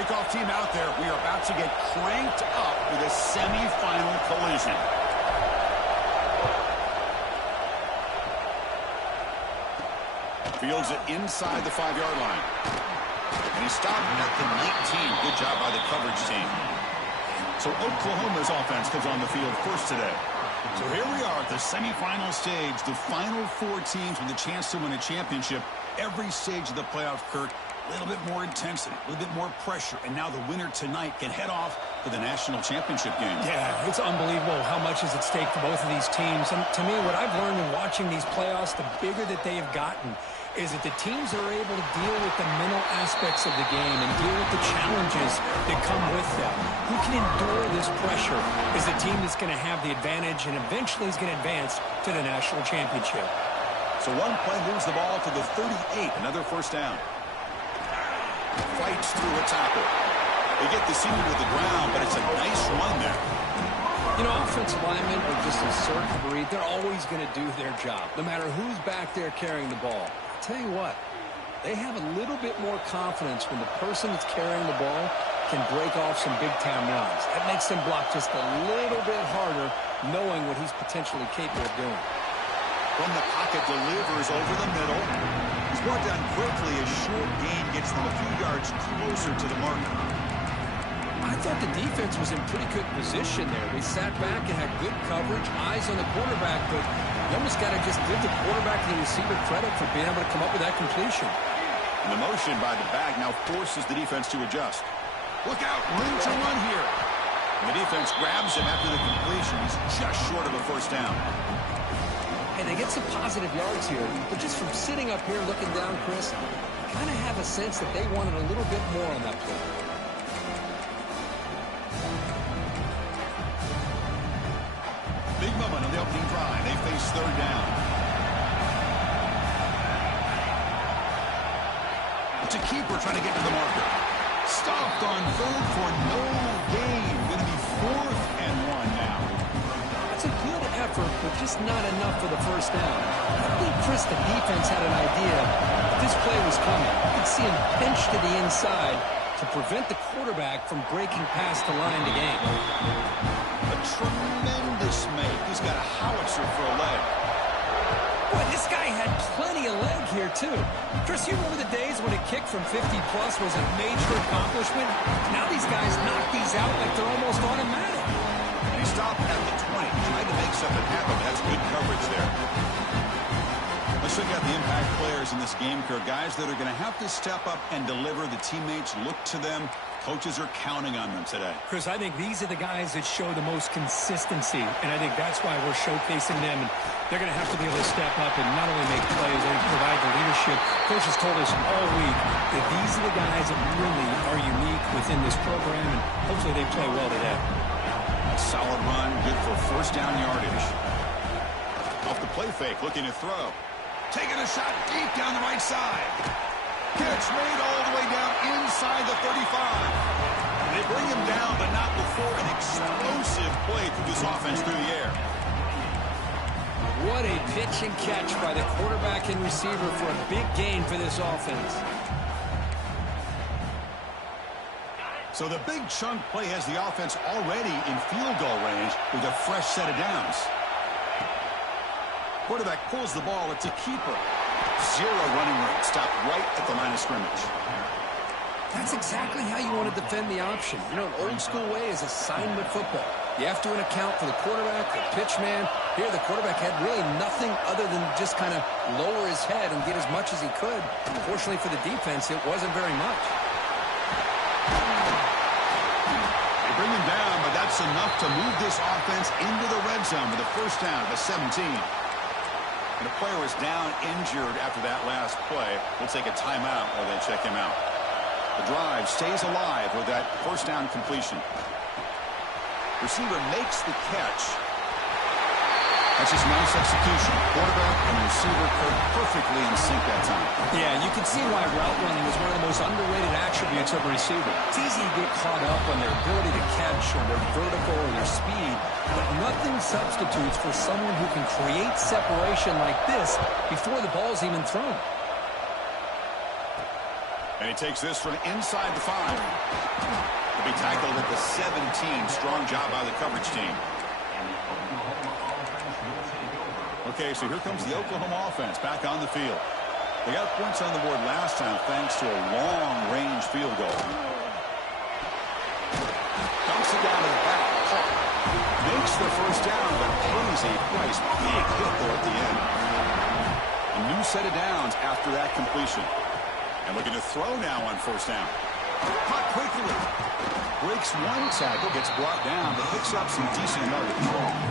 Kickoff team out there. We are about to get cranked up with a semifinal collision. Fields it inside the 5-yard line. And he stopped at the 19. Good job by the coverage team. So Oklahoma's offense comes on the field first today. So here we are at the semifinal stage. The final 4 teams with a chance to win a championship. Every stage of the playoff, Kirk, a little bit more intensity, a little bit more pressure. And now the winner tonight can head off to the national championship game. Yeah, it's unbelievable how much is at stake for both of these teams. And to me, what I've learned in watching these playoffs, the bigger that they have gotten, is that the teams are able to deal with the mental aspects of the game and deal with the challenges that come with them. Who can endure this pressure is the team that's going to have the advantage and eventually is going to advance to the national championship. So one play moves the ball to the 38, another first down. Fights through a tackle. They get the senior to the ground, but it's a nice run there. You know, offensive linemen are just a certain breed. They're always going to do their job, no matter who's back there carrying the ball. I'll tell you what, they have a little bit more confidence when the person that's carrying the ball can break off some big-time runs. That makes them block just a little bit harder, knowing what he's potentially capable of doing. From the pocket, delivers over the middle. He's brought down quickly. A short gain gets them a few yards closer to the marker. I thought the defense was in pretty good position there. They sat back and had good coverage, eyes on the quarterback, but you almost got to just give the quarterback and the receiver credit for being able to come up with that completion. And the motion by the back now forces the defense to adjust. Look out, room to run here. And the defense grabs him after the completion. He's just short of a first down. And they get some positive yards here, but just from sitting up here looking down, Chris, I kind of have a sense that they wanted a little bit more on that play. Big moment on the opening drive. They face third down. It's a keeper trying to get to the marker. Stopped on third for no gain. Going to be 4th and 1 now. That's a good effort, but just not enough for the first down. I think, Chris, the defense had an idea that this play was coming. You could see him pinch to the inside to prevent the quarterback from breaking past the line to gain. A tremendous make. He's got a howitzer for a leg. Boy, this guy had plenty of leg here, too. Chris, you remember the days when a kick from 50-plus was a major accomplishment? Now these guys knock these out like they're almost automatic. And he stopped at the 20, trying to make something happen. That's good coverage there. Let's look at the impact players in this game, Kirk. Guys that are going to have to step up and deliver. The teammates look to them. Coaches are counting on them today. Chris, I think these are the guys that show the most consistency, and I think that's why we're showcasing them. And they're going to have to be able to step up and not only make plays, they provide the leadership. Coach has told us all week that these are the guys that really are unique within this program, and hopefully they play well today. Solid run, good for first down yardage. Off the play fake, looking to throw. Taking a shot deep down the right side. Catch made all the way down inside the 35. They bring him down, but not before an explosive play through this offense through the air. What a pitch and catch by the quarterback and receiver for a big gain for this offense. So the big chunk play has the offense already in field goal range with a fresh set of downs. Quarterback pulls the ball. It's a keeper. 0 running room. Stopped right at the line of scrimmage. That's exactly how you want to defend the option. You know, an old school way is assignment football. You have to account for the quarterback, the pitch man. Here, the quarterback had really nothing other than just kind of lower his head and get as much as he could. Unfortunately for the defense, it wasn't very much. They bring him down, but that's enough to move this offense into the red zone with a first down at the 17. And the player is down injured after that last play. We'll take a timeout while they check him out. The drive stays alive with that first down completion. Receiver makes the catch. That's just nice execution. Quarterback and receiver perfectly in sync that time. Yeah, you can see why route running is one of the most underrated attributes of a receiver. It's easy to get caught up on their ability to catch or their vertical or their speed, but nothing substitutes for someone who can create separation like this before the ball's even thrown. And he takes this from inside the 5. He'll be tackled at the 17. Strong job by the coverage team. Okay, so here comes the Oklahoma offense back on the field. They got points on the board last time thanks to a long-range field goal. Dumps it down to the back. Makes the first down, but pays a price. Big hit there at the end. A new set of downs after that completion. And looking to throw now on first down. Caught quickly. Breaks one tackle, gets brought down, but picks up some decent yardage.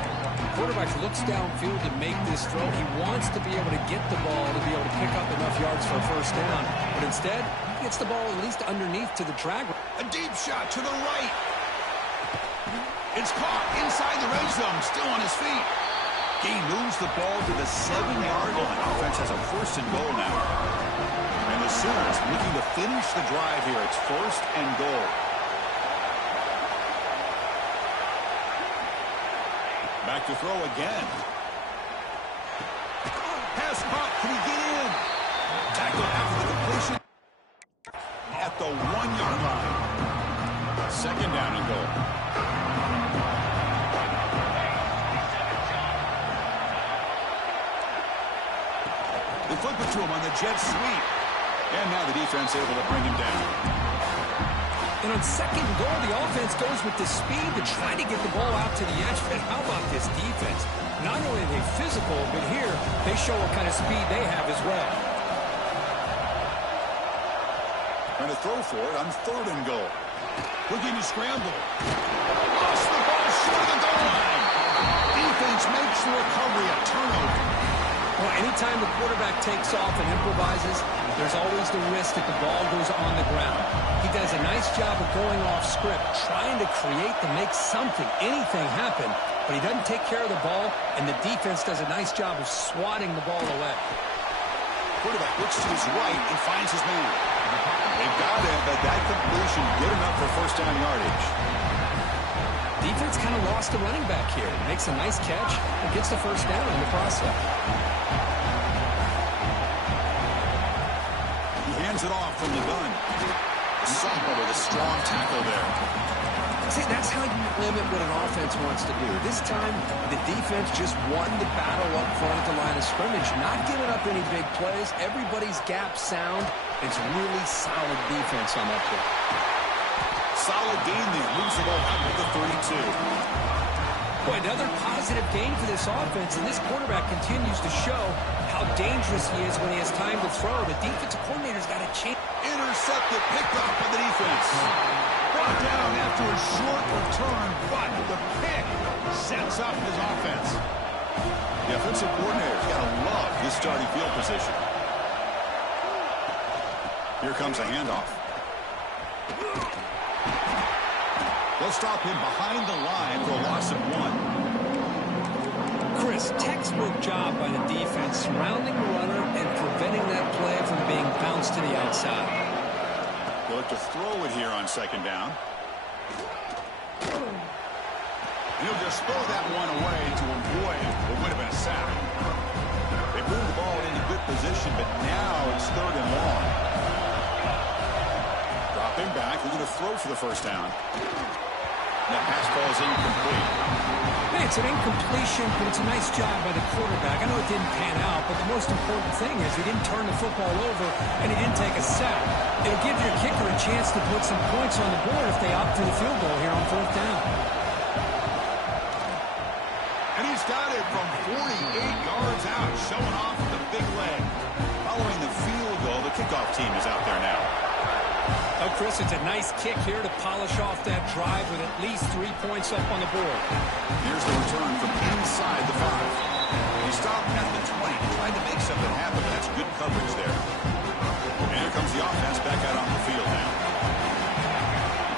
Quarterback looks downfield to make this throw. He wants to be able to get the ball to be able to pick up enough yards for a first down. But instead, he gets the ball at least underneath to the track. A deep shot to the right. It's caught inside the red zone, still on his feet. He moves the ball to the 7-yard line. Offense has a first and goal now. And the Sooners looking to finish the drive here. It's first and goal. Back to throw again. Pass caught. Can he get in? Tackled after the completion at the 1-yard line. Second down and goal. They flip it to him on the jet sweep. And now the defense able to bring him down. And on second and goal, the offense goes with the speed to try to get the ball out to the edge. But how about this defense? Not only are they physical, but here they show what kind of speed they have as well. Trying to throw for it on third and goal. Looking to scramble. Lost the ball short of the goal line. Defense makes the recovery, a turnover. Well, anytime the quarterback takes off and improvises, there's always the risk that the ball goes on the ground. He does a nice job of going off script, trying to create to make something, anything happen, but he doesn't take care of the ball, and the defense does a nice job of swatting the ball away. Quarterback looks to his right and finds his man. They've got him, but that completion good enough for first down yardage. Defense kind of lost the running back here. Makes a nice catch and gets the first down in the process. He hands it off from the gun. Sophomore with a strong tackle there. See, that's how you limit what an offense wants to do. This time, the defense just won the battle up front at the line of scrimmage, not giving up any big plays. Everybody's gap sound. It's really solid defense on that play. Solid game there. Moves the ball out to the 32. Boy, another positive game for this offense, and this quarterback continues to show how dangerous he is when he has time to throw. The defensive coordinator's got a chance. Intercepted, picked off by the defense. Brought down after a short return, but the pick sets up his offense. The offensive coordinator's got to love this starting field position. Here comes a handoff. They'll stop him behind the line for a loss of 1. Chris, textbook job by the defense surrounding the runner and preventing that play from being bounced to the outside. They'll look to throw it here on second down. He'll just throw that one away to avoid what would have been a sack. They moved the ball into good position, but now it's third and long. Dropping back, they're going to throw for the first down. That pass ball is incomplete. Hey, it's an incompletion, but it's a nice job by the quarterback. I know it didn't pan out, but the most important thing is he didn't turn the football over and he didn't take a sack. It'll give your kicker a chance to put some points on the board if they opt for the field goal here on fourth down. And he's got it from 48 yards out, showing off the big leg. Following the field goal, the kickoff team is out there now. Oh, Chris, it's a nice kick here to polish off that drive with at least 3 points up on the board. Here's the return from inside the 5. He stopped at the 20, tried to make something happen, but that's good coverage there. And here comes the offense back out on the field now.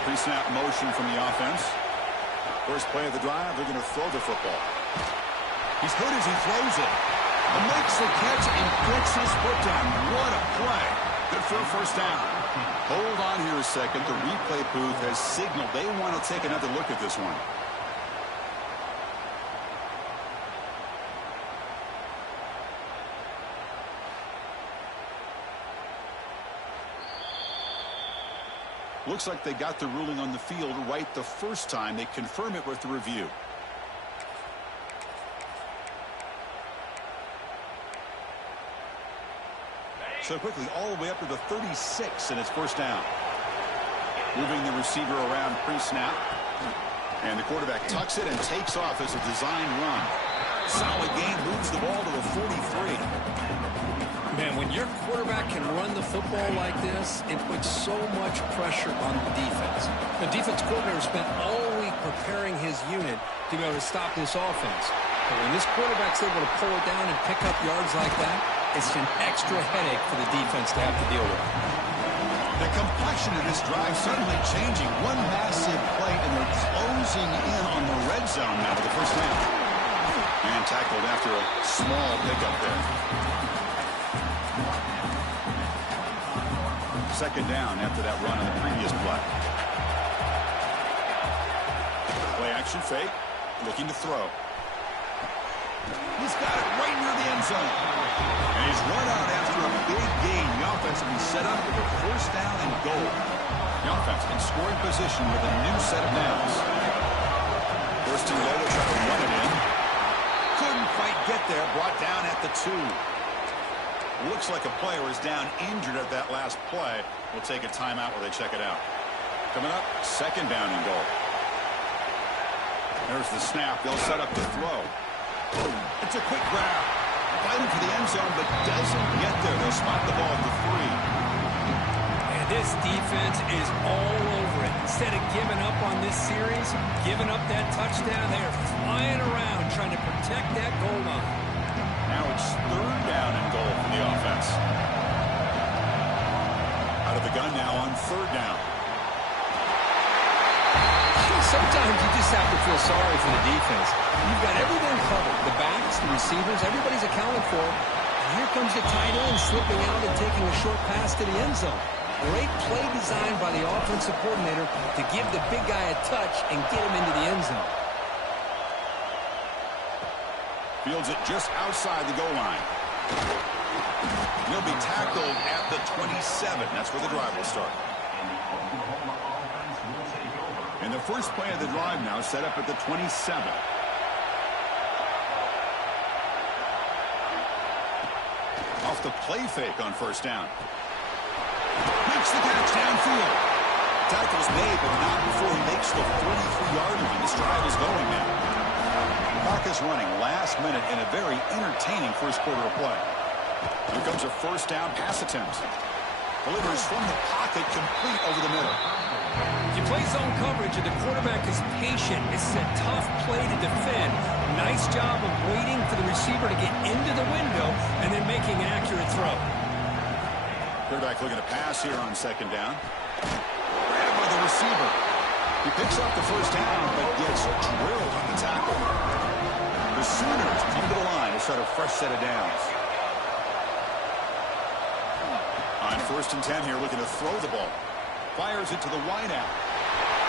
Pre-snap motion from the offense. First play of the drive, they're going to throw the football. He's hurt as he throws it. And makes the catch and gets his foot down. What a play. Good for a first down. Hold on here a second. The replay booth has signaled they want to take another look at this one. Looks like they got the ruling on the field right the first time. They confirm it with the review. So quickly all the way up to the 36, and it's first down. Moving the receiver around pre-snap. And the quarterback tucks it and takes off as a design run. Solid gain, moves the ball to the 43. Man, when your quarterback can run the football like this, it puts so much pressure on the defense. The defense coordinator spent all week preparing his unit to be able to stop this offense. But when this quarterback's able to pull it down and pick up yards like that, it's an extra headache for the defense to have to deal with. The complexion of this drive suddenly changing. One massive play, and they're closing in on the red zone now with the first down. And tackled after a small pickup there. Second down after that run on the previous play. Play action fake. Looking to throw. He's got it right near the end zone. And he's run out after a big gain. The offense will be set up with a first down and goal. The offense in scoring position with a new set of downs. First and goal to try to run it in. Couldn't quite get there. Brought down at the 2. Looks like a player is down injured at that last play. We'll take a timeout while they check it out. Coming up, second down and goal. There's the snap. They'll set up to throw. It's a quick grab. Fighting for the end zone, but doesn't get there. They'll spot the ball at the 3. And this defense is all over it. Instead of giving up on this series, giving up that touchdown, they are flying around trying to protect that goal line. Now it's third down and goal for the offense. Out of the gun now on third down. Sometimes you just have to feel sorry for the defense. You've got everything covered. The backs, the receivers, everybody's accounted for. And here comes the tight end slipping out and taking a short pass to the end zone. Great play design by the offensive coordinator to give the big guy a touch and get him into the end zone. Fields it just outside the goal line. He'll be tackled at the 27. That's where the drive will start. And the first play of the drive now set up at the 27. Off the play fake on first down. Makes the catch downfield. Tackle's made, but not before he makes the 43-yard line. This drive is going now. Clock is running last minute in a very entertaining first quarter of play. Here comes a first down pass attempt. Delivers from the pocket, complete over the middle. You play zone coverage and the quarterback is patient. It's a tough play to defend. Nice job of waiting for the receiver to get into the window and then making an accurate throw. Quarterback looking to pass here on second down. Grabbed by the receiver. He picks up the first down but gets drilled on the tackle. The Sooners come to the line to start a fresh set of downs. On first and 10 here, looking to throw the ball. Fires it to the wideout.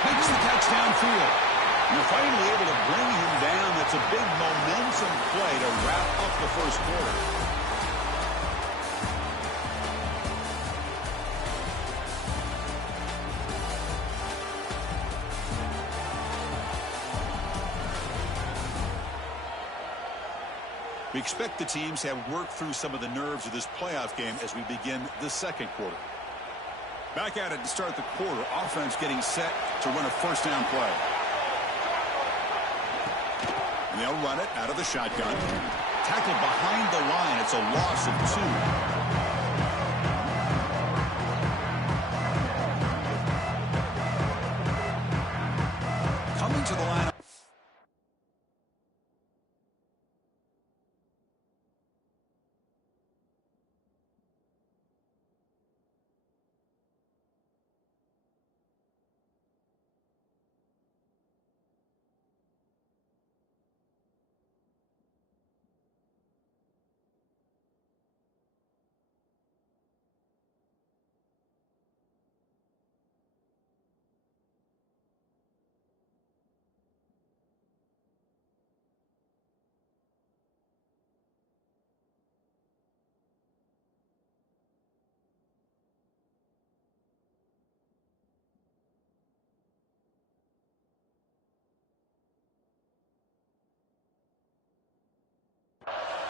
Makes the catch downfield. You're finally able to bring him down. That's a big momentum play to wrap up the first quarter. We expect the teams to have worked through some of the nerves of this playoff game as we begin the second quarter. Back at it to start the quarter. Offense getting set to run a first down play. And they'll run it out of the shotgun. Tackled behind the line. It's a loss of 2. Coming to the line.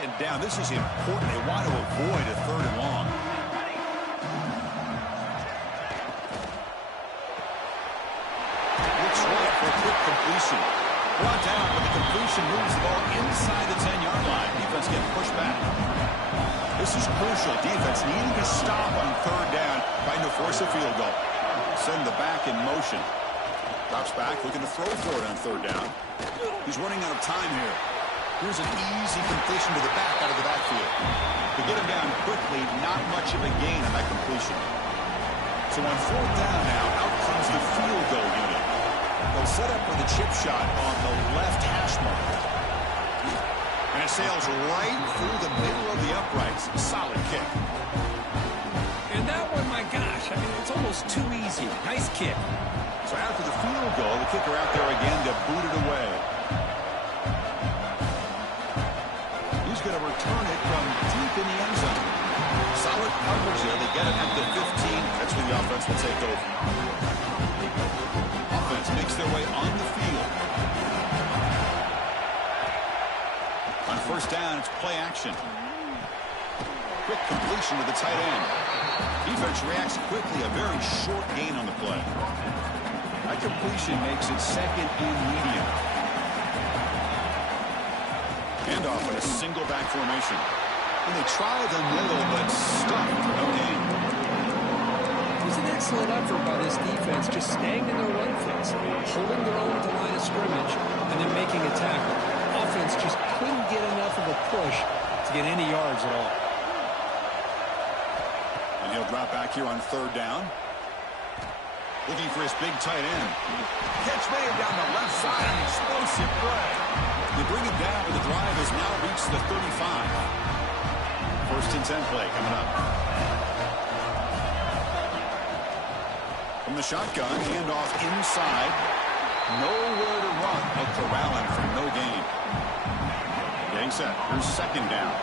second down. This is important. They want to avoid a 3rd and long. Looks right for a quick completion. Brought down, but the completion moves the ball inside the 10-yard line. Defense getting pushed back. This is crucial. Defense needing to stop on 3rd down, trying to force a field goal. Send the back in motion. Drops back, looking to throw for it on 3rd down. He's running out of time here. Here's an easy completion to the back out of the backfield. To get him down quickly, not much of a gain on that completion. So on 4th down now, out comes the field goal unit. They'll set up for the chip shot on the left hash mark. And it sails right through the middle of the uprights. Solid kick. And that one, my gosh, I mean, it's almost too easy. Nice kick. So after the field goal, the kicker out there again to boot it away. He's going to return it from deep in the end zone. Solid coverage there. They get it at the 15. That's where the offense will take over. Offense makes their way on the field. On 1st down, it's play action. Quick completion to the tight end. Defense reacts quickly. A very short gain on the play. That completion makes it 2nd and medium. Handoff in a single back formation. And they try the middle, but stuck. No gain. It was an excellent effort by this defense, just staying in their run fence, holding their own at the line of scrimmage, and then making a tackle. Offense just couldn't get enough of a push to get any yards at all. And he'll drop back here on 3rd down. Looking for his big tight end. Catch made down the left side. An explosive play. They bring him down, but the drive has now reached the 35. 1st and 10 play coming up. From the shotgun, handoff inside. Nowhere to run. A corralling for no gain. Getting set. Here's 2nd down.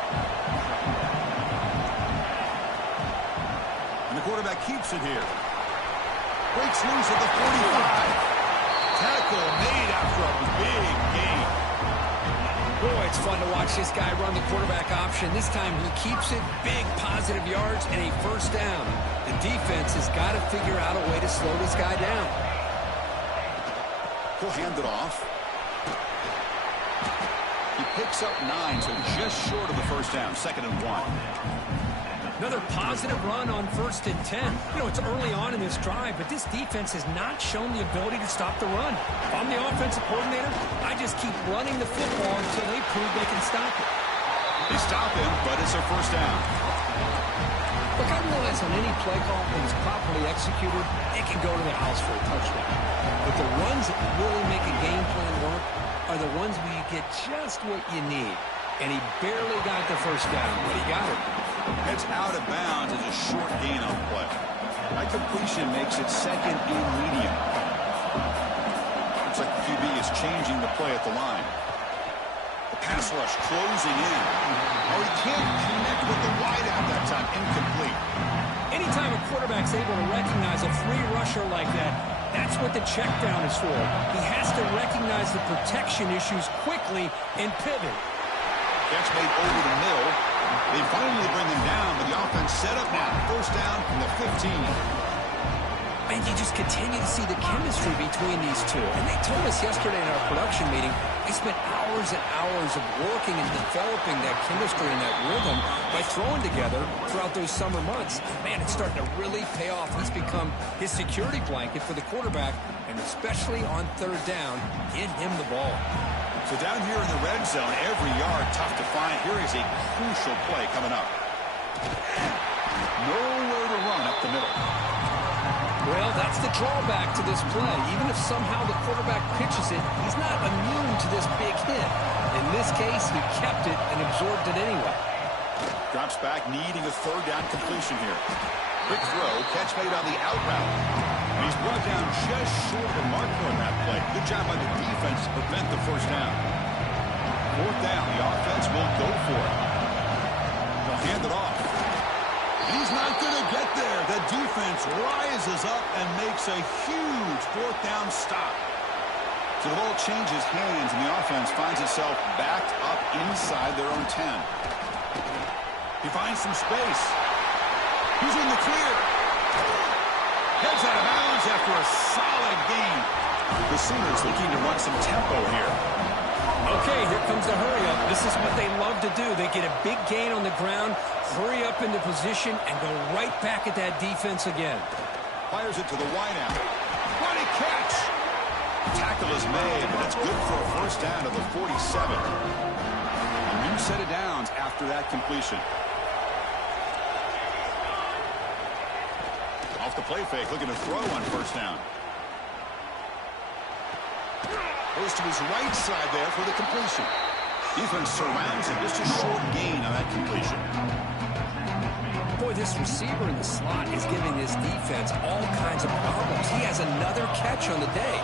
And the quarterback keeps it here. Breaks loose at the 45. Tackle made after a big gain. Boy, it's fun to watch this guy run the quarterback option. This time he keeps it, big positive yards, and a 1st down. The defense has got to figure out a way to slow this guy down. He'll hand it off. He picks up 9, so just short of the 1st down, 2nd and 1. Another positive run on 1st and 10. You know, it's early on in this drive, but this defense has not shown the ability to stop the run. If I'm the offensive coordinator, I just keep running the football until they prove they can stop it. They stop him, but it's a 1st down. Look, I realize on any play call, when it's properly executed, it can go to the house for a touchdown. But the runs that really make a game plan work are the ones where you get just what you need. And he barely got the 1st down, but he got it. Heads out of bounds as a short gain on the play. That completion makes it 2nd and medium. Looks like the QB is changing the play at the line. The pass rush closing in. Oh, he can't connect with the wideout that time. Incomplete. Anytime a quarterback's able to recognize a free rusher like that, that's what the check down is for. He has to recognize the protection issues quickly and pivot. Catch made over the middle. They finally bring him down, but the offense set up now. 1st down from the 15. And you just continue to see the chemistry between these two. And they told us yesterday in our production meeting, they spent hours and hours of working and developing that chemistry and that rhythm by throwing together throughout those summer months. Man, it's starting to really pay off. He's become his security blanket for the quarterback, and especially on 3rd down, get him the ball. So down here in the red zone, every yard tough to find. Here is a crucial play coming up. Nowhere to run up the middle. Well, that's the drawback to this play. Even if somehow the quarterback pitches it, he's not immune to this big hit. In this case, he kept it and absorbed it anyway. Drops back, needing a 3rd down completion here. Quick throw, catch made on the out route. And he's brought down just short of the marker on that play. Good job by the defense to prevent the 1st down. 4th down, the offense will go for it. They'll hand it off. He's not going to get there. The defense rises up and makes a huge 4th down stop. So the ball changes hands, and the offense finds itself backed up inside their own 10. He finds some space. He's in the clear. Heads out of bounds after a solid gain. The Sooners looking to run some tempo here. Okay, here comes the hurry-up. This is what they love to do. They get a big gain on the ground, hurry up into position, and go right back at that defense again. Fires it to the wideout. What a catch! Tackle is made, but it's good for a first down to the 47. A new set of downs after that completion. Off the play fake, looking to throw on first down. Goes to his right side there for the completion. Defense surrounds him. Just a short gain on that completion. Boy, this receiver in the slot is giving this defense all kinds of problems. He has another catch on the day.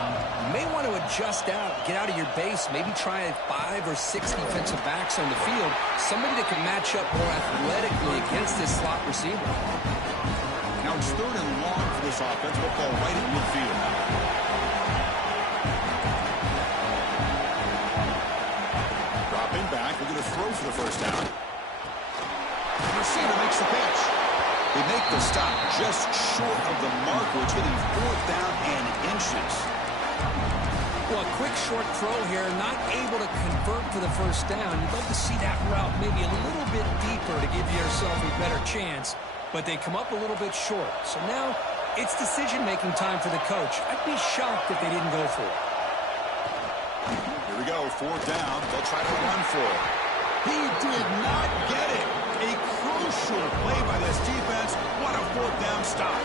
You may want to adjust out, get out of your base, maybe try 5 or 6 defensive backs on the field, somebody that can match up more athletically against this slot receiver. Now it's 3rd and long for this offense. Football right at midfield. Dropping back, we're going to throw for the first down. The receiver makes the catch. They make the stop just short of the marker. It's getting 4th down and inches. Well, a quick short throw here, not able to convert for the first down. You'd love to see that route maybe a little bit deeper to give yourself a better chance, but they come up a little bit short. So now it's decision-making time for the coach. I'd be shocked if they didn't go for it. Here we go, 4th down. They'll try to run for it. He did not get it. A crucial play by this defense. What a 4th down stop.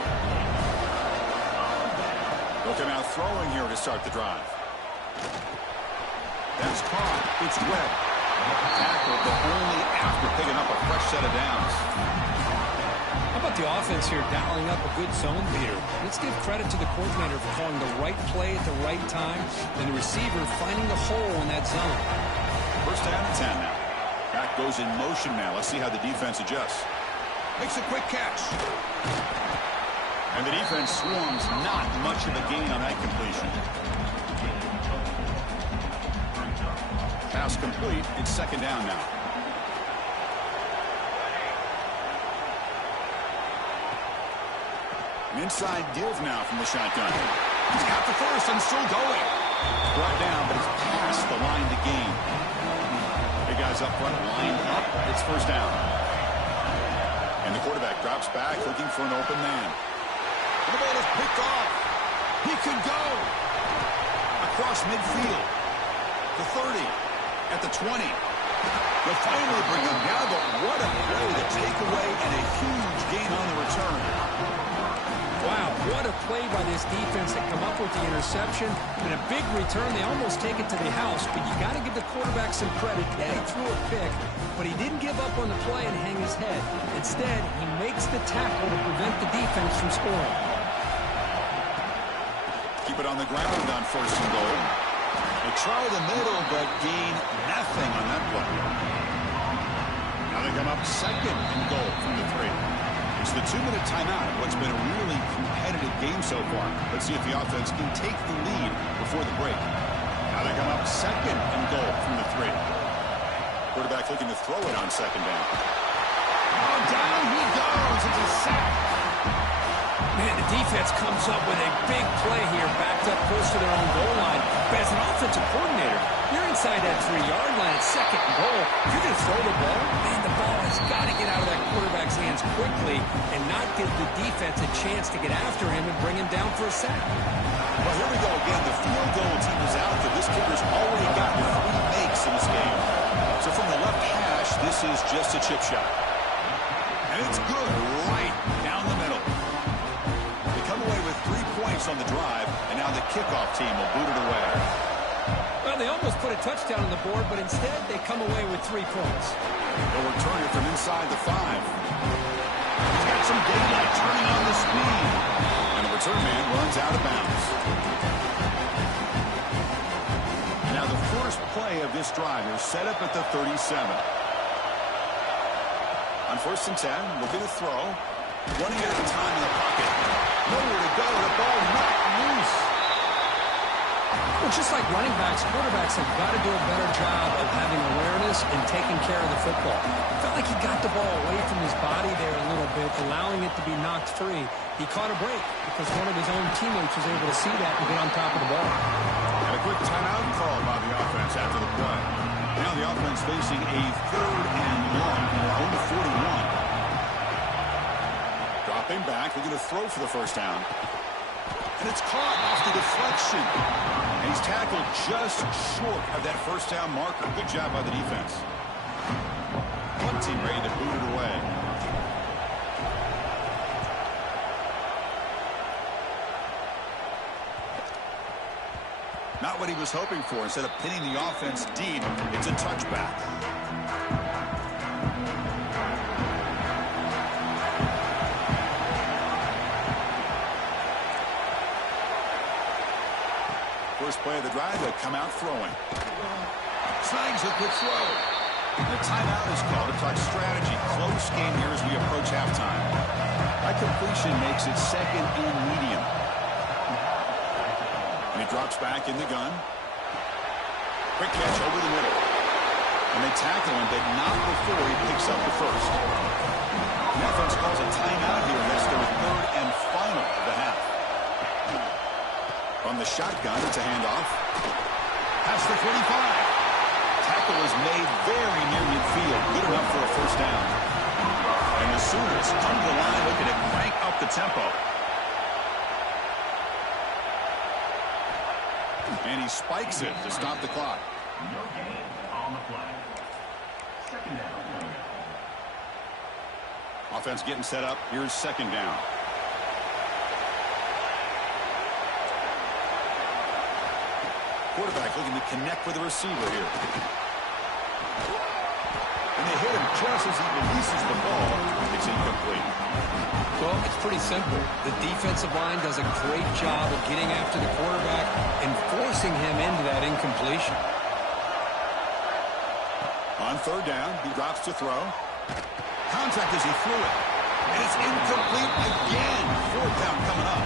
They'll come out throwing here to start the drive. That's caught. It's Webb. Tackled, but only after picking up a fresh set of downs. How about the offense here dialing up a good zone beater? Let's give credit to the coordinator for calling the right play at the right time, and the receiver finding the hole in that zone. First down and 10 now. Back goes in motion now. Let's see how the defense adjusts. Makes a quick catch. And the defense swarms. Not much of a gain on that completion. Pass complete. It's 2nd down now. An inside give now from the shotgun. He's got the first and still going. Brought down, but he's past the line to gain. Big guys up front, lined up. It's first down. And the quarterback drops back, looking for an open man. And the ball is picked off. He could go. Across midfield. The 30. At the 20. They'll finally bring him down, but what a play to take away and a huge gain on the return. Wow, what a play by this defense to come up with the interception. And a big return. They almost take it to the house, but you got to give the quarterback some credit. Yeah, he threw a pick, but he didn't give up on the play and hang his head. Instead, he makes the tackle to prevent the defense from scoring. Keep it on the ground on 1st and goal. They try the middle, but gain nothing on that play. Now they come up 2nd and goal from the 3. It's the 2-minute timeout of what's been a really competitive game so far. Let's see if the offense can take the lead before the break. Now they come up 2nd and goal from the 3. Quarterback looking to throw it on 2nd down. Oh, down he goes. It's a sack. Man, the defense comes up with a big play here, backed up close to their own goal line. But as an offensive coordinator, you're inside that 3-yard line at 2nd and goal. If you're going to throw the ball, man, the ball has got to get out of that quarterback's hands quickly and not give the defense a chance to get after him and bring him down for a sack. Well, here we go again. The field goal team is out there. This kicker's already gotten 3 makes in this game. So from the left hash, this is just a chip shot. And it's good right down the middle. They come away with 3 points on the drive, and now the kickoff team will boot it away. Well, they almost put a touchdown on the board, but instead they come away with 3 points. They'll return it from inside the 5. He's got some daylight turning on the speed. And the return man runs out of bounds. Now the first play of this drive is set up at the 37. On 1st and 10, looking to throw. Running out of time in the pocket. Nowhere to go. The ball knocked loose. Well, just like running backs, quarterbacks have got to do a better job of having awareness and taking care of the football. Felt like he got the ball away from his body there a little bit, allowing it to be knocked free. He caught a break because one of his own teammates was able to see that and get on top of the ball. And a quick timeout call by the offense after the play. Now the offense facing a 3rd and long in their own 41. Dropping back, they're going to throw for the first down. And it's caught off the deflection. And he's tackled just short of that first down marker. Good job by the defense. One team ready to boot it away. Not what he was hoping for. Instead of pinning the offense deep, it's a touchback. First play of the drive, they come out throwing. Snags a quick throw. The timeout is called to talk strategy. Close game here as we approach halftime. That completion makes it 2nd and medium. And he drops back in the gun. Quick catch over the middle. And they tackle him, but not before he picks up the first. The offense calls a timeout here. That's their 3rd and final of the half. From the shotgun, it's a handoff. Past the 45. Tackle is made very near midfield. Good enough for a first down. And the Sooners come to the line looking to crank up the tempo. And he spikes it to stop the clock. No gain on the play. 2nd down. Offense getting set up. Here's 2nd down. Quarterback looking to connect with the receiver here. And they hit him just as he releases the ball. It's incomplete. Well, it's pretty simple. The defensive line does a great job of getting after the quarterback and forcing him into that incompletion. On 3rd down, he drops to throw. Contact as he threw it. And it's incomplete again. 4th down coming up.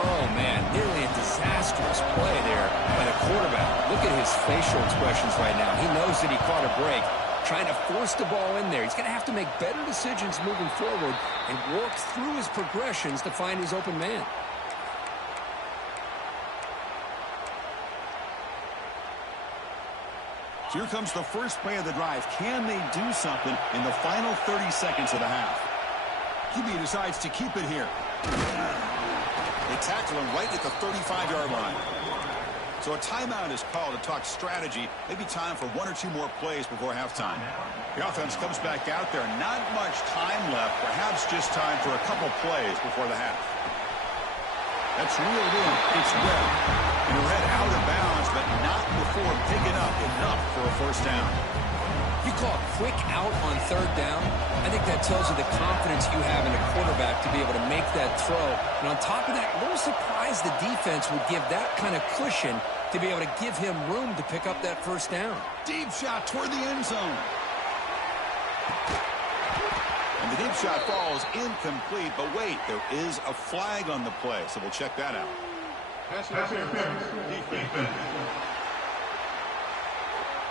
Oh, man, nearly a disastrous play there by the quarterback. Look at his facial expressions right now. He knows that he caught a break, trying to force the ball in there. He's going to have to make better decisions moving forward and work through his progressions to find his open man. Here comes the first play of the drive. Can they do something in the final 30 seconds of the half? QB decides to keep it here. They tackle him right at the 35-yard line. So a timeout is called to talk strategy. Maybe time for 1 or 2 more plays before halftime. The offense comes back out there. Not much time left. Perhaps just time for a couple plays before the half. That's reeled in. It's Webb. And read out of bounds, but not before picking up enough for a first down. You call a quick out on 3rd down, I think that tells you the confidence you have in a quarterback to be able to make that throw. And on top of that, a little surprised the defense would give that kind of cushion to be able to give him room to pick up that first down. Deep shot toward the end zone. And the deep shot falls incomplete, but wait, there is a flag on the play, so we'll check that out. Defense.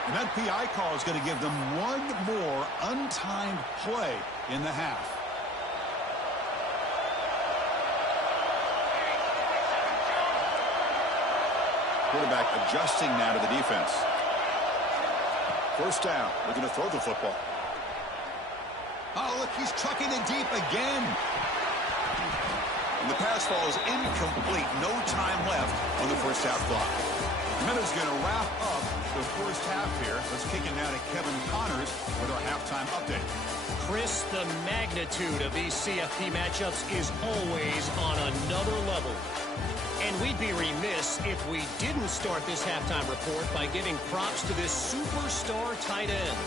And that PI call is going to give them one more untimed play in the half. Quarterback adjusting now to the defense. First down. They're going to throw the football. Oh, look, he's chucking it deep again. And the pass falls incomplete. No time left on the first half clock. Minutes going to wrap up the first half here. Let's kick it now to Kevin Connors with our halftime update. Chris, the magnitude of these CFP matchups is always on another level. And we'd be remiss if we didn't start this halftime report by giving props to this superstar tight end.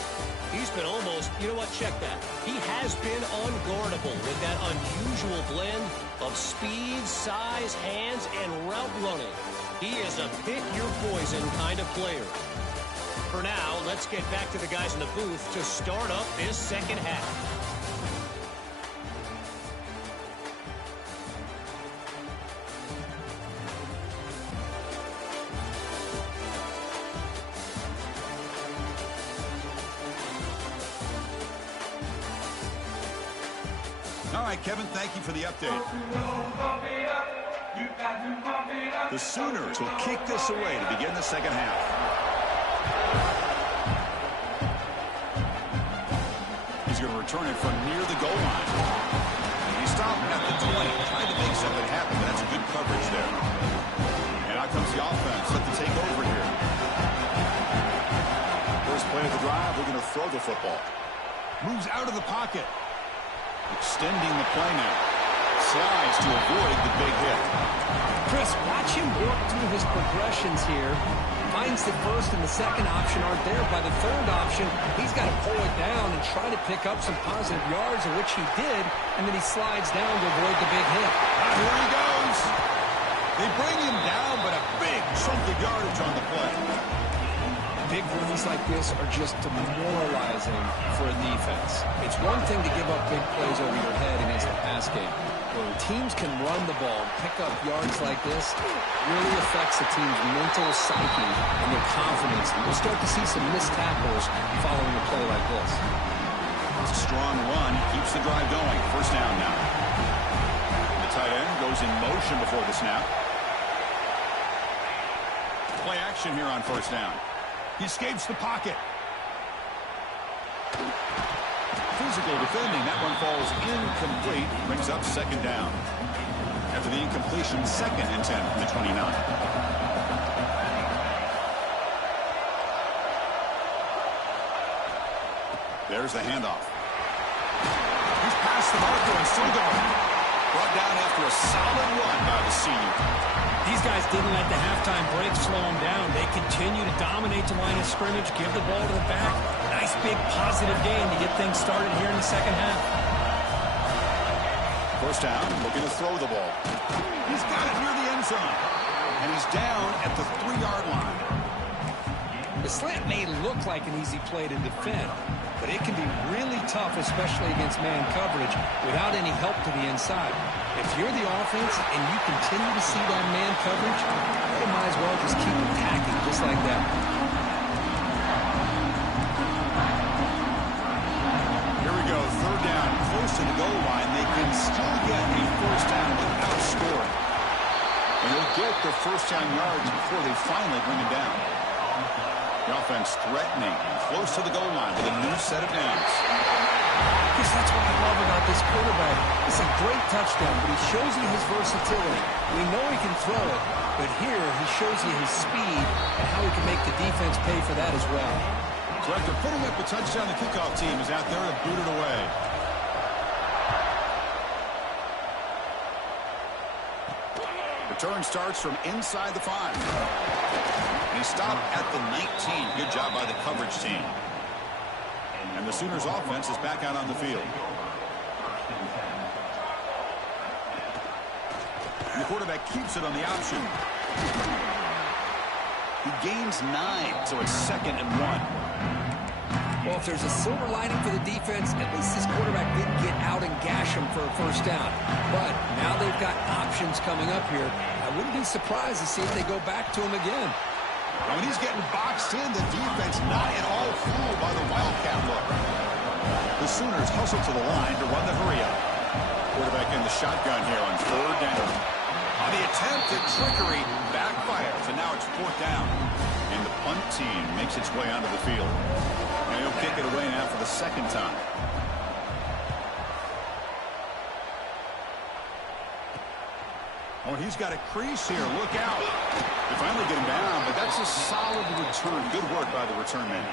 He's been almost, you know what, check that. He has been unguardable with that unusual blend of speed, size, hands, and route running. He is a pick-your-poison kind of player. For now, let's get back to the guys in the booth to start up this second half. All right, Kevin, thank you for the update. The Sooners will kick this away to begin the second half. He's going to return it from near the goal line. He stopped at the 20, trying to make something happen, but that's a good coverage there. And out comes the offense, set to take over here. First play of the drive, we're going to throw the football. Moves out of the pocket. Extending the play now. Slides to avoid the big hit. Chris, watch him work through his progressions here. Finds the first and the second option aren't there. By the third option, he's got to pull it down and try to pick up some positive yards, of which he did, and then he slides down to avoid the big hit. Here he goes. They bring him down, but a big chunk of yardage on the play. Big runs like this are just demoralizing for a defense. It's one thing to give up big plays over your head against the pass game. When teams can run the ball and pick up yards like this, it really affects the team's mental psyche and their confidence. And we'll start to see some missed tackles following a play like this. It's a strong run. Keeps the drive going. First down now. The tight end goes in motion before the snap. Play action here on first down. He escapes the pocket. Physical defending. That one falls incomplete. Brings up second down. After the incompletion, 2nd and 10 from the 29. There's the handoff. He's past the marker and still going. Brought down after a solid run by the senior. These guys didn't let the halftime break slow them down. They continue to dominate the line of scrimmage, give the ball to the back. Nice big positive gain to get things started here in the second half. First down, looking to throw the ball. He's got it near the end zone. And he's down at the 3-yard line. The slant may look like an easy play to defend, but it can be really tough, especially against man coverage, without any help to the inside. If you're the offense and you continue to see that man coverage, you might as well just keep attacking just like that. Here we go, third down, close to the goal line. They can still get a first down without scoring. And they'll get their first down yards before they finally bring it down. The offense threatening, close to the goal line with a new set of downs. Because that's what I love about this quarterback. It's a great touchdown, but he shows you his versatility. We know he can throw it, but here he shows you his speed and how he can make the defense pay for that as well. So after putting up a touchdown, the kickoff team is out there to boot it away. Return starts from inside the 5. And he stopped at the 19. Good job by the coverage team. And the Sooners offense is back out on the field. And the quarterback keeps it on the option. He gains 9, so it's 2nd and 1. Well, if there's a silver lining for the defense, at least this quarterback didn't get out and gash him for a first down. But now they've got options coming up here. I wouldn't be surprised to see if they go back to him again. And when he's getting boxed in, the defense not at all fooled by the Wildcat look. The Sooners hustle to the line to run the hurry-up. Quarterback in the shotgun here on third down. On the attempt at trickery, backfires, and now it's 4th down. And the punt team makes its way onto the field. And he'll kick it away now for the 2nd time. Oh, he's got a crease here. Look out. They finally get him down, but that's a solid return. Good work by the return man.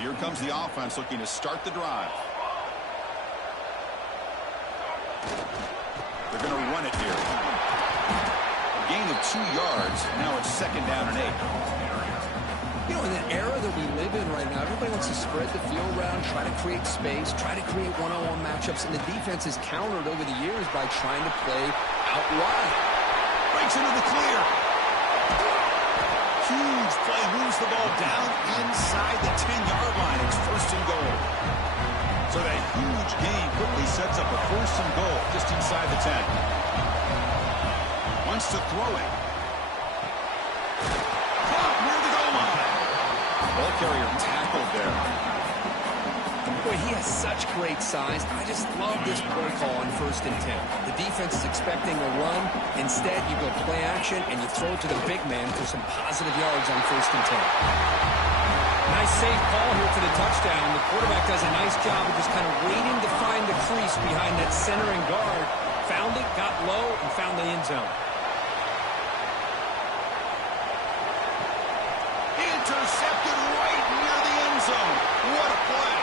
Here comes the offense looking to start the drive. They're going to run it here. A gain of 2 yards. Now it's 2nd down and 8. You know, in the era that we live in right now, everybody wants to spread the field around, try to create space, try to create one-on-one matchups, and the defense has countered over the years by trying to play out wide. Breaks into the clear. Huge play, moves the ball down inside the 10-yard line. It's 1st and goal. So that huge gain quickly sets up a 1st and goal just inside the 10. Wants to throw it. Ball carrier tackled there. Boy, he has such great size. I just love this play call on 1st and 10. The defense is expecting a run. Instead, you go play action, and you throw to the big man for some positive yards on 1st and 10. Nice safe ball here for the touchdown. The quarterback does a nice job of just kind of waiting to find the crease behind that center and guard. Found it, got low, and found the end zone. Intercepted right near the end zone. What a play.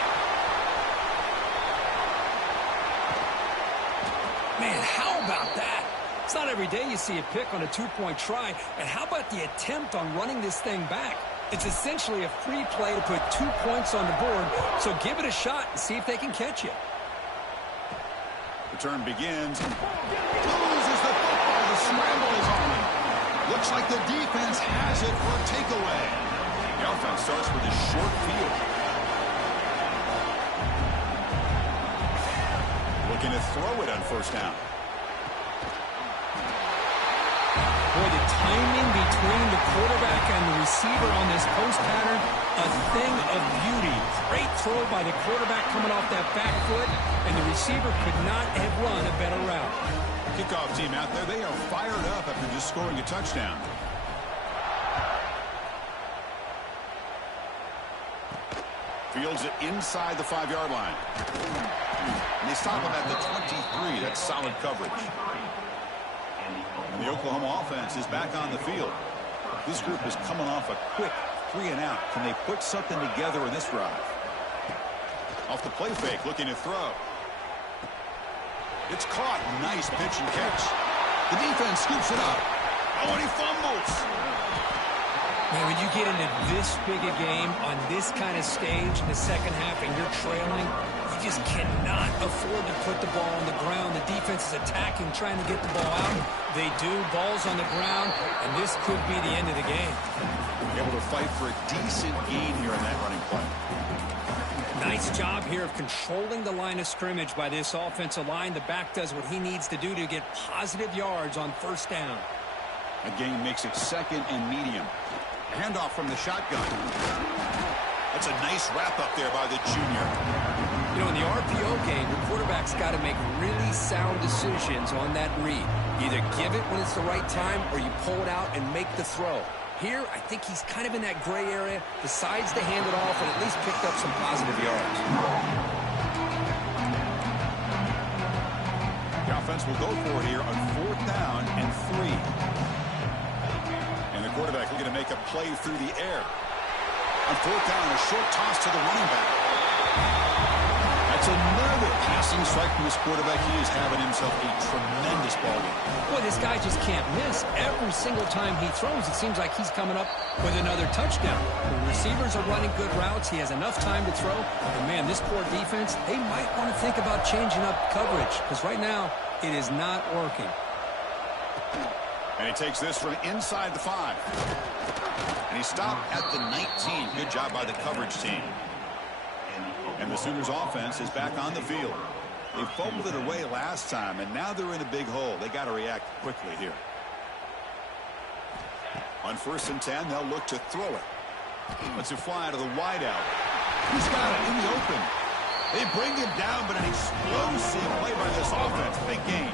Man, how about that? It's not every day you see a pick on a 2-point try. And how about the attempt on running this thing back? It's essentially a free play to put 2 points on the board. So give it a shot and see if they can catch you. Return begins. Loses the football. The scramble is on. Looks like the defense has it for a takeaway. The offense starts with a short field. Looking to throw it on 1st down. Boy, the timing between the quarterback and the receiver on this post pattern, a thing of beauty. Great throw by the quarterback coming off that back foot, and the receiver could not have run a better route. Kickoff team out there, they are fired up after just scoring a touchdown. Fields it inside the 5-yard line. And they stop him at the 23. That's solid coverage. And the Oklahoma offense is back on the field. This group is coming off a quick 3-and-out. Can they put something together in this drive? Off the play fake, looking to throw. It's caught. Nice pitch and catch. The defense scoops it up. Oh, and he fumbles. Man, when you get into this big a game on this kind of stage in the second half and you're trailing, you just cannot afford to put the ball on the ground. The defense is attacking, trying to get the ball out. They do. Ball's on the ground, and this could be the end of the game. Able to fight for a decent gain here in that running play. Nice job here of controlling the line of scrimmage by this offensive line. The back does what he needs to do to get positive yards on 1st down. That gain makes it 2nd and medium. Handoff from the shotgun. That's a nice wrap-up there by the junior. You know, in the RPO game, the quarterback's got to make really sound decisions on that read. Either give it when it's the right time or you pull it out and make the throw. Here, I think he's kind of in that gray area, decides to hand it off and at least picked up some positive yards. The offense will go for it here on 4th down and 3. And the quarterback looking to make a play through the air. On 4th down, a short toss to the running back. That's another passing strike from this quarterback. He is having himself a tremendous ball game. Boy, this guy just can't miss. Every single time he throws, it seems like he's coming up with another touchdown. The receivers are running good routes. He has enough time to throw. And, man, this poor defense, they might want to think about changing up coverage because right now it is not working. And he takes this from inside the 5. And he stopped at the 19. Good job by the coverage team. And the Sooners offense is back on the field. They fumbled it away last time, and now they're in a big hole. They got to react quickly here. On 1st and 10, they'll look to throw it. Let's it fly to the wideout. He's got it in the open. They bring him down, but an explosive play by this offense. Big gain.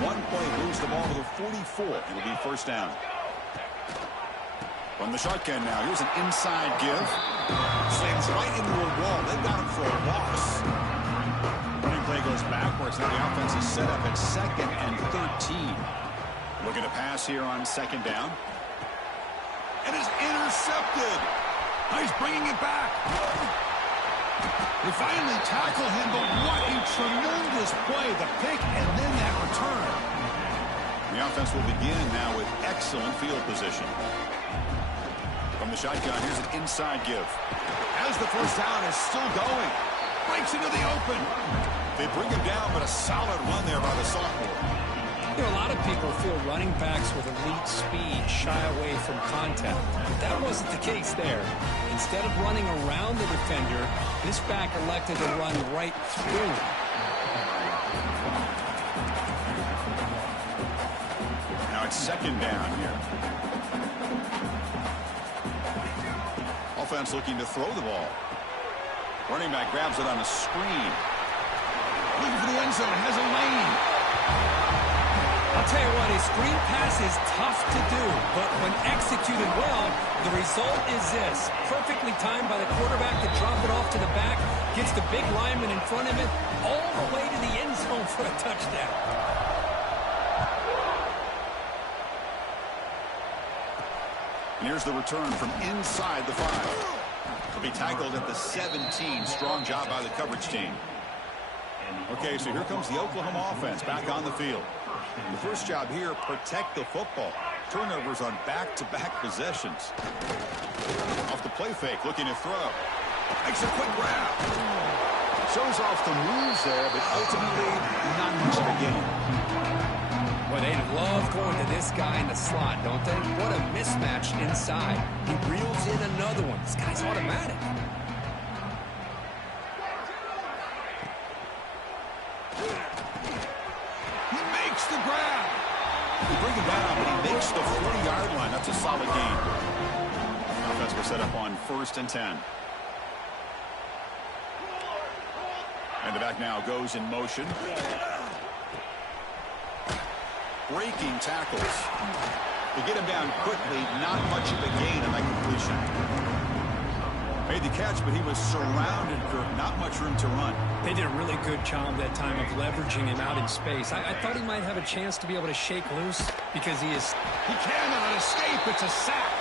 One play moves the ball to the 44. It'll be 1st down. From the shotgun now, here's an inside give. Slams right into a wall. They got him for a loss. Running play goes backwards. Now the offense is set up at 2nd and 13. Looking to pass here on 2nd down. And is intercepted. Now he's bringing it back. They finally tackle him, but what a tremendous play. The pick and then that return. The offense will begin now with excellent field position. From the shotgun, here's an inside give. As the 1st down is still going. Breaks into the open. They bring him down, but a solid run there by the sophomore. You know, a lot of people feel running backs with elite speed shy away from contact. But that wasn't the case there. Instead of running around the defender, this back elected to run right through him. Now it's 2nd down here. Offense looking to throw the ball. Running back grabs it on a screen. Looking for the end zone. Has a lane. I'll tell you what, a screen pass is tough to do, but when executed well, the result is this. Perfectly timed by the quarterback to drop it off to the back, gets the big lineman in front of him, all the way to the end zone for a touchdown. And here's the return from inside the 5. He'll be tackled at the 17. Strong job by the coverage team. Okay, so here comes the Oklahoma offense back on the field. The first job here, protect the football. Turnovers on back-to-back possessions. Off the play fake, looking to throw. Makes a quick grab. Shows off the moves there, but ultimately not much of a gain. Well, they love going to this guy in the slot, don't they? What a mismatch inside. He reels in another one. This guy's automatic. The grab. They bring him down, but he makes the 40-yard line. That's a solid gain. Offense will set up on 1st and 10. And the back now goes in motion. Breaking tackles. To get him down quickly, not much of a gain on that completion. Made the catch, but he was surrounded for not much room to run. They did a really good job that time of leveraging him out in space. I thought he might have a chance to be able to shake loose because he cannot escape. It's a sack.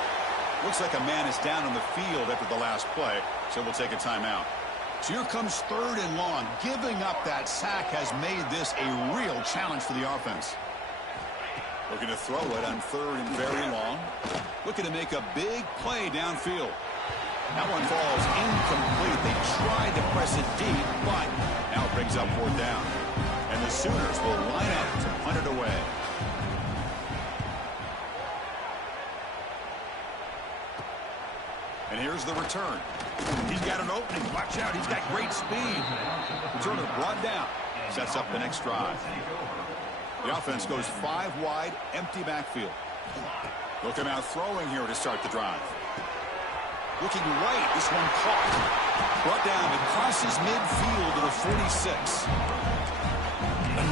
Looks like a man is down on the field after the last play, so we'll take a timeout. So here comes 3rd and long. Giving up that sack has made this a real challenge for the offense. Looking to throw it on 3rd and very long. Looking to make a big play downfield. That one falls incomplete. They tried to press it deep, but now it brings up 4th down. And the Sooners will line up to punt it away. And here's the return. He's got an opening. Watch out. He's got great speed. Returner brought down. Sets up the next drive. The offense goes 5 wide, empty backfield. Looking out throwing here to start the drive. Looking right, this one caught. Brought down, it crosses midfield to the 46.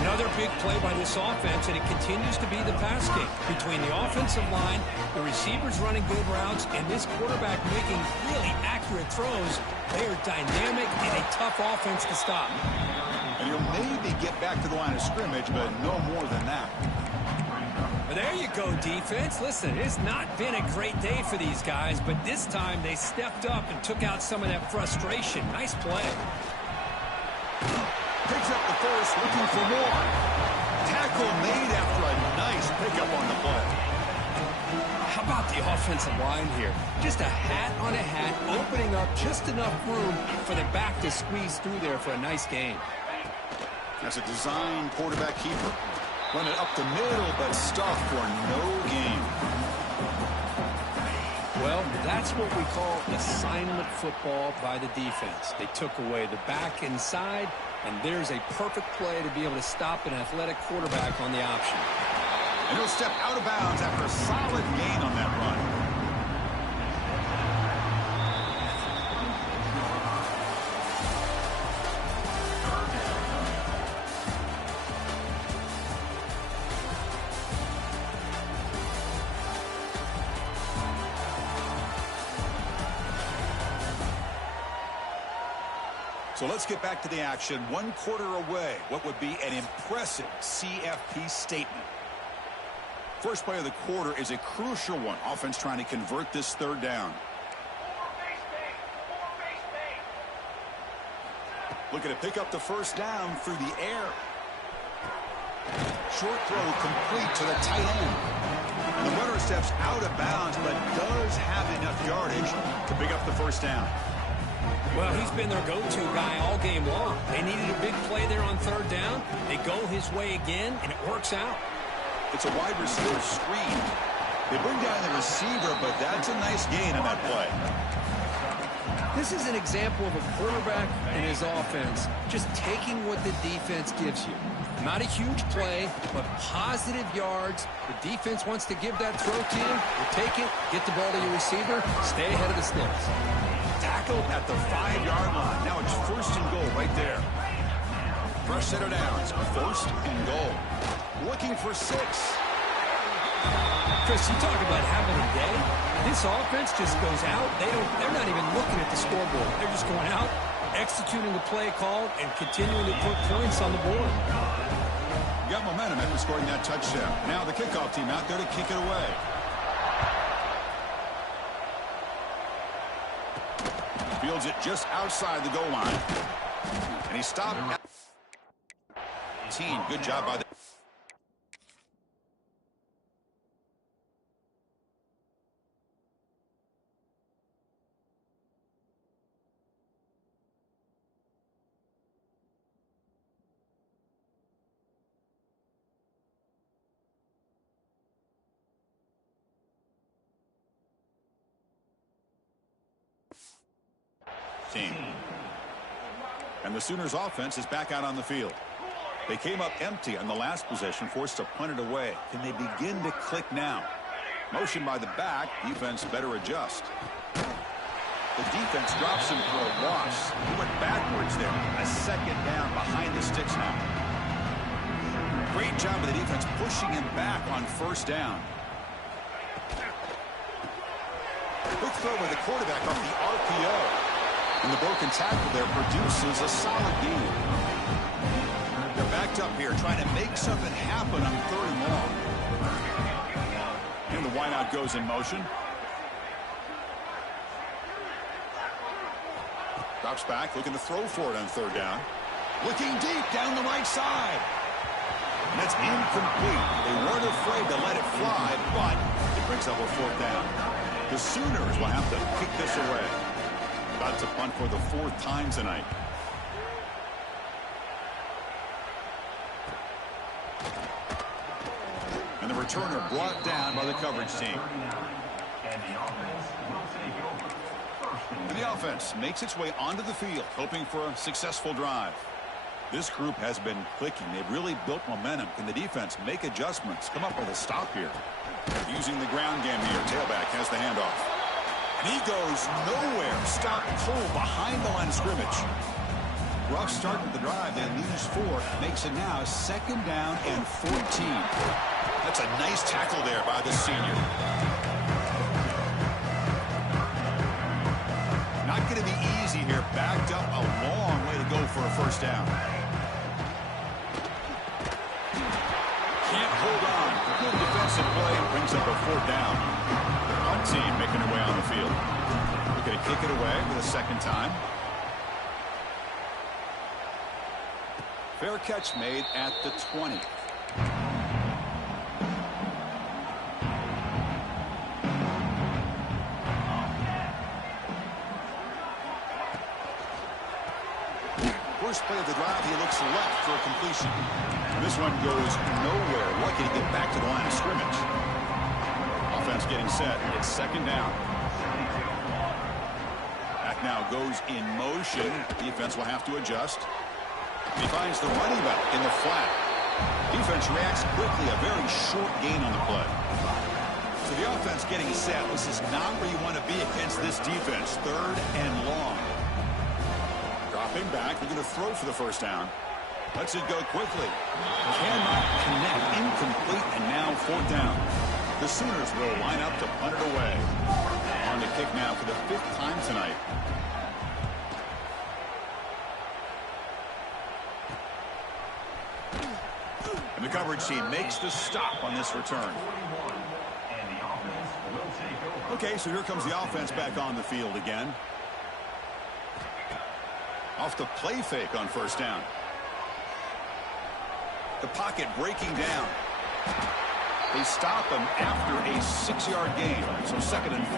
Another big play by this offense, and it continues to be the pass game. Between the offensive line, the receivers running good routes, and this quarterback making really accurate throws, they are dynamic and a tough offense to stop. And he'll maybe get back to the line of scrimmage, but no more than that. Well, there you go, defense. Listen, it's not been a great day for these guys, but this time they stepped up and took out some of that frustration. Nice play. Picks up the first, looking for more. Tackle made after a nice pickup on the play. How about the offensive line here? Just a hat on a hat, opening up just enough room for the back to squeeze through there for a nice gain. That's a design quarterback keeper. Run it up the middle, but stuffed for no gain. Well, that's what we call assignment football by the defense. They took away the back inside, and there's a perfect play to be able to stop an athletic quarterback on the option. And he'll step out of bounds after a solid gain on that run. So let's get back to the action. 1 quarter away. What would be an impressive CFP statement. First play of the quarter is a crucial one. Offense trying to convert this 3rd down. Looking to pick up the first down through the air. Short throw complete to the tight end. And the runner steps out of bounds, but does have enough yardage to pick up the first down. Well, he's been their go-to guy all game long. They needed a big play there on 3rd down. They go his way again, and it works out. It's a wide receiver screen. They bring down the receiver, but that's a nice gain on that play. This is an example of a quarterback and his offense just taking what the defense gives you. Not a huge play, but positive yards. The defense wants to give that throw to you. You take it, get the ball to your receiver, stay ahead of the sticks. Tackled at the 5-yard line. Now it's 1st and goal right there. Fresh set of downs. 1st and goal. Looking for 6. Chris, you talk about having a day. This offense just goes out. They're not even looking at the scoreboard. They're just going out, executing the play call, and continuing to put points on the board. You got momentum after scoring that touchdown. Now the kickoff team out there to kick it away. Fields it just outside the goal line. And he stopped at 18. Good job by the team. And the Sooners offense is back out on the field. They came up empty on the last possession, forced to punt it away. Can they begin to click now? Motion by the back. Defense better adjust. The defense drops him for a loss. He went backwards there. A 2nd down behind the sticks now. Great job of the defense pushing him back on 1st down. Quick throw by the quarterback off the RPO. And the broken tackle there produces a solid gain. They're backed up here trying to make something happen on 3rd and long. And the wideout goes in motion. Drops back, looking to throw for it on 3rd down. Looking deep down the right side. And that's incomplete. They weren't afraid to let it fly, but it brings up a 4th down. The Sooners will have to kick this away. About to punt for the 4th time tonight. And the returner brought down by the coverage team. And the offense makes its way onto the field, hoping for a successful drive. This group has been clicking. They've really built momentum. Can the defense make adjustments? Come up with a stop here. Using the ground game here. Tailback has the handoff. And he goes nowhere. Stop pull behind the line of scrimmage. Rough start with the drive. They lose 4. Makes it now 2nd down and 14. That's a nice tackle there by the senior. Not going to be easy here. Backed up a long way to go for a 1st down. Can't hold on. Good defensive play. Brings up a 4th down. Punt team making their way on the field. We're going to kick it away for the 2nd time. Fair catch made at the 20. First play of the drive, he looks left for a completion. And this one goes nowhere. Lucky to get back to the line of scrimmage. Offense getting set. It's 2nd down. Back now goes in motion. Defense will have to adjust. He finds the running back in the flat. Defense reacts quickly. A very short gain on the play. So the offense getting set. This is not where you want to be against this defense. 3rd and long. Dropping back. They're going to throw for the 1st down. Lets it go quickly. Cannot connect. Incomplete. And now 4th down. The Sooners will line up to punt it away. On the kick now for the 5th time tonight. And the coverage team makes the stop on this return. Okay, so here comes the offense back on the field again. Off the play fake on 1st down. The pocket breaking down. They stop him after a 6-yard gain, so 2nd and 4.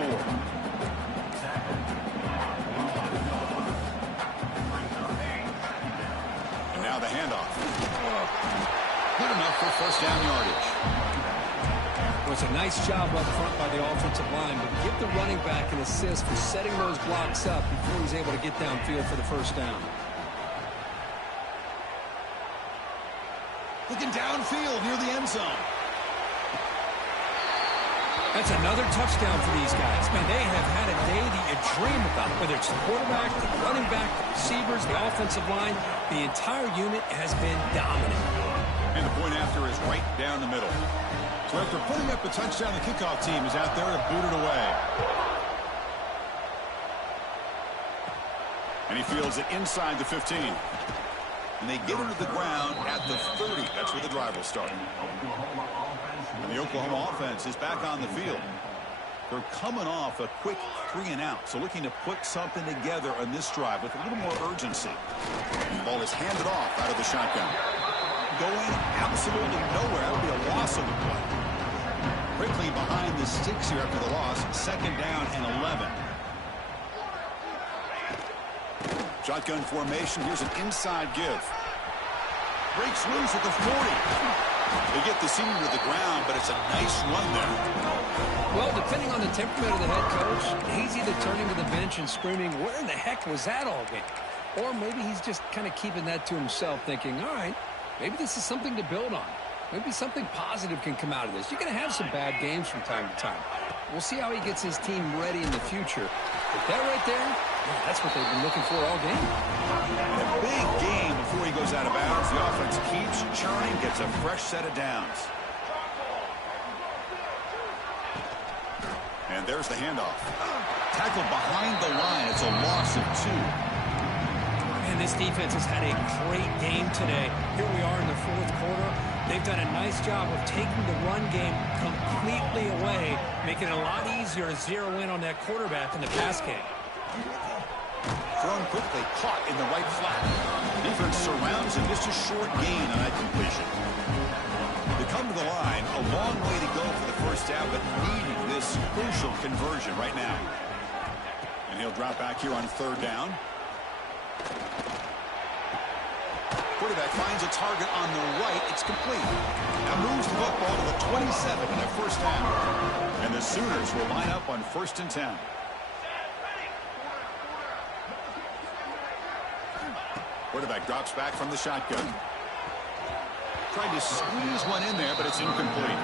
And now the handoff. Good enough for 1st down yardage. Well, it's a nice job up front by the offensive line, but give the running back an assist for setting those blocks up before he's able to get downfield for the 1st down. Looking downfield near the end zone. That's another touchdown for these guys. Man, they have had a day that you dream about, whether it's the quarterback, the running back, the receivers, the offensive line. The entire unit has been dominant. And the point after is right down the middle. So after putting up a touchdown, the kickoff team is out there to boot it away. And he fields it inside the 15. And they get him to the ground at the 30. That's where the drive will start. And the Oklahoma offense is back on the field. They're coming off a quick 3-and-out, so looking to put something together on this drive with a little more urgency. The ball is handed off out of the shotgun. Going absolutely nowhere. That would be a loss on the play. Quickly behind the sticks here after the loss. 2nd down and 11. Shotgun formation. Here's an inside give. Breaks loose at the 40. They get the senior to the ground, but it's a nice run there. Well, depending on the temperament of the head coach, he's either turning to the bench and screaming, where in the heck was that all game? Or maybe he's just kind of keeping that to himself, thinking, all right, maybe this is something to build on. Maybe something positive can come out of this. You're going to have some bad games from time to time. We'll see how he gets his team ready in the future. But that right there, yeah, that's what they've been looking for all game. In a big game before he goes out of bounds, the offense keeps churning, gets a fresh set of downs. And there's the handoff. Tackled behind the line. It's a loss of 2. And this defense has had a great game today. Here we are in the 4th quarter. They've done a nice job of taking the run game completely away, making it a lot easier to zero in on that quarterback in the pass game. Thrown quickly, caught in the right flat. Defense surrounds him, just a short gain on that completion. They come to the line, a long way to go for the first down, but needing this crucial conversion right now. And he'll drop back here on 3rd down. Quarterback finds a target on the right. It's complete. Now moves the football to the 27 in their first down. And the Sooners will line up on 1st and 10. Quarterback drops back from the shotgun. Tried to squeeze one in there, but it's incomplete.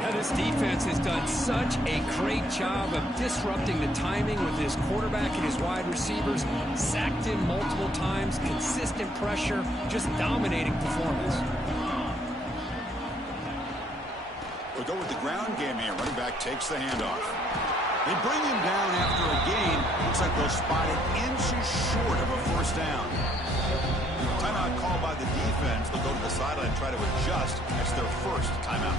Now this defense has done such a great job of disrupting the timing with his quarterback and his wide receivers. Sacked him multiple times, consistent pressure, just dominating performance. We'll go with the ground game here. Running back takes the handoff. They bring him down after a gain. Looks like they'll spot it inches short of a first down. Timeout called by the defense. They'll go to the sideline and try to adjust. That's their first timeout.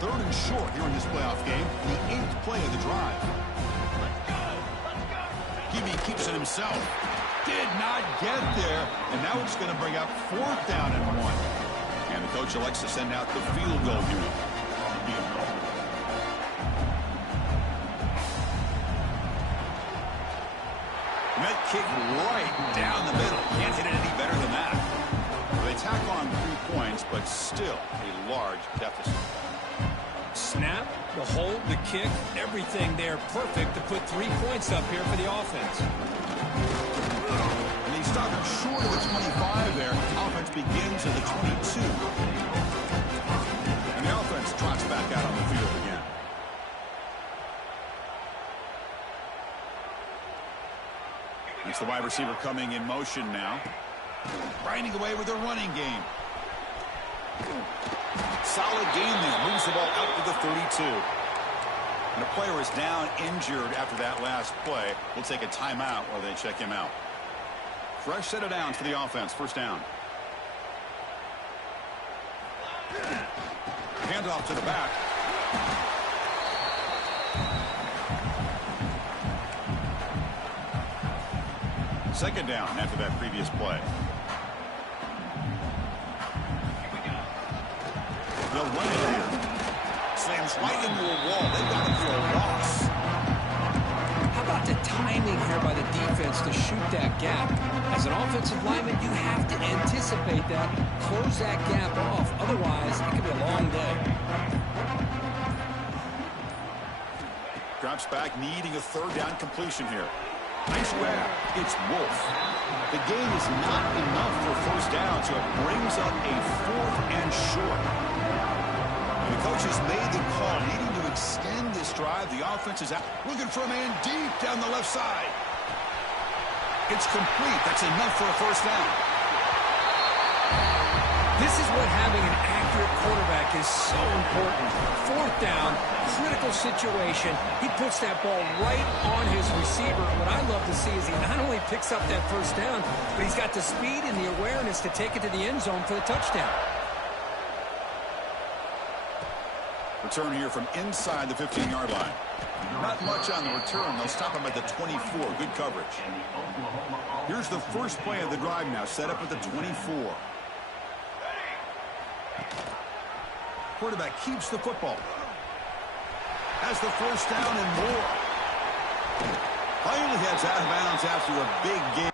3rd and short here in this playoff game. The 8th play of the drive. QB keeps it himself. Did not get there. And now it's going to bring up 4th down and 1. And the coach elects to send out the field goal unit. That kick right down the middle. Can't hit it any better than that. Well, they tack on 3 points, but still a large deficit. Snap, the hold, the kick, everything there perfect to put 3 points up here for the offense. And they stop him short of the 25 there. Offense begins at the 22. And the offense trots back out on the field again. It's the wide receiver coming in motion now. Grinding away with a running game. Solid game there. Moves the ball out to the 32. And the player is down injured after that last play. We'll take a timeout while they check him out. Fresh set of downs for the offense. First down. Handoff to the back. Second down after that previous play. They'll run it here. Slams right into a wall. They've got him for a loss. How about the timing here by the defense to shoot that gap? As an offensive lineman, you have to anticipate that, close that gap off. Otherwise, it could be a long day. Drops back, needing a 3rd down completion here. Nice grab. It's Wolf. The gain is not enough for first down, so it brings up a 4th and short. The coach has made the call, needing to extend this drive. The offense is out, looking for a man deep down the left side. It's complete. That's enough for a first down. This is what having an accurate quarterback is so important. Fourth down, critical situation. He puts that ball right on his receiver. What I love to see is he not only picks up that first down, but he's got the speed and the awareness to take it to the end zone for the touchdown. Return here from inside the 15-yard line. Not much on the return. They'll stop him at the 24. Good coverage. Here's the first play of the drive now, set up at the 24. Quarterback keeps the football. Has the first down and more. Finally heads out of bounds after a big game.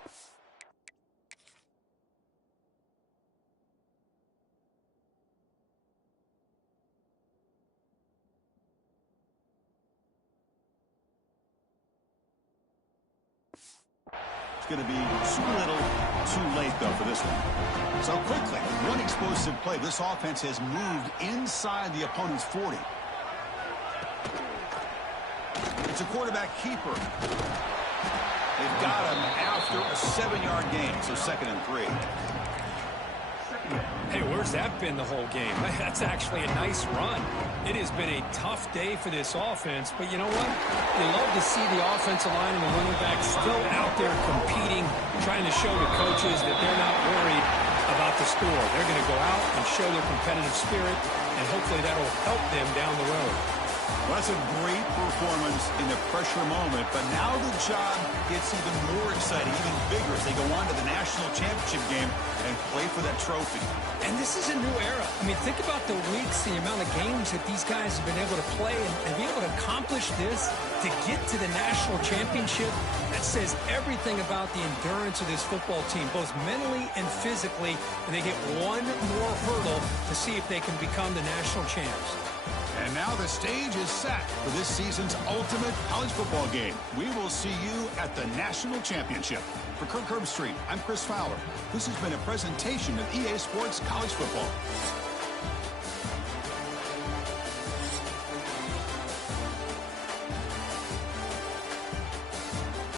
Going to be too little, too late, though, for this one. So quickly, one explosive play. This offense has moved inside the opponent's 40. It's a quarterback keeper. They've got him after a 7-yard gain, so 2nd and 3. Hey, where's that been the whole game? That's actually a nice run. It has been a tough day for this offense, but you know what? You love to see the offensive line and the running backs still out there competing, trying to show the coaches that they're not worried about the score. They're going to go out and show their competitive spirit, and hopefully that'll help them down the road. Well, that's a great performance in the pressure moment, but now the job gets even more exciting, even bigger as they go on to the national championship game and play for that trophy. And this is a new era. I mean, think about the weeks, the amount of games that these guys have been able to play and be able to accomplish this to get to the national championship. That says everything about the endurance of this football team, both mentally and physically, and they get one more hurdle to see if they can become the national champs. And now the stage is set for this season's ultimate college football game. We will see you at the national championship. For Kirk Herbstreit, I'm Chris Fowler. This has been a presentation of EA Sports College Football.